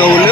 Jolie.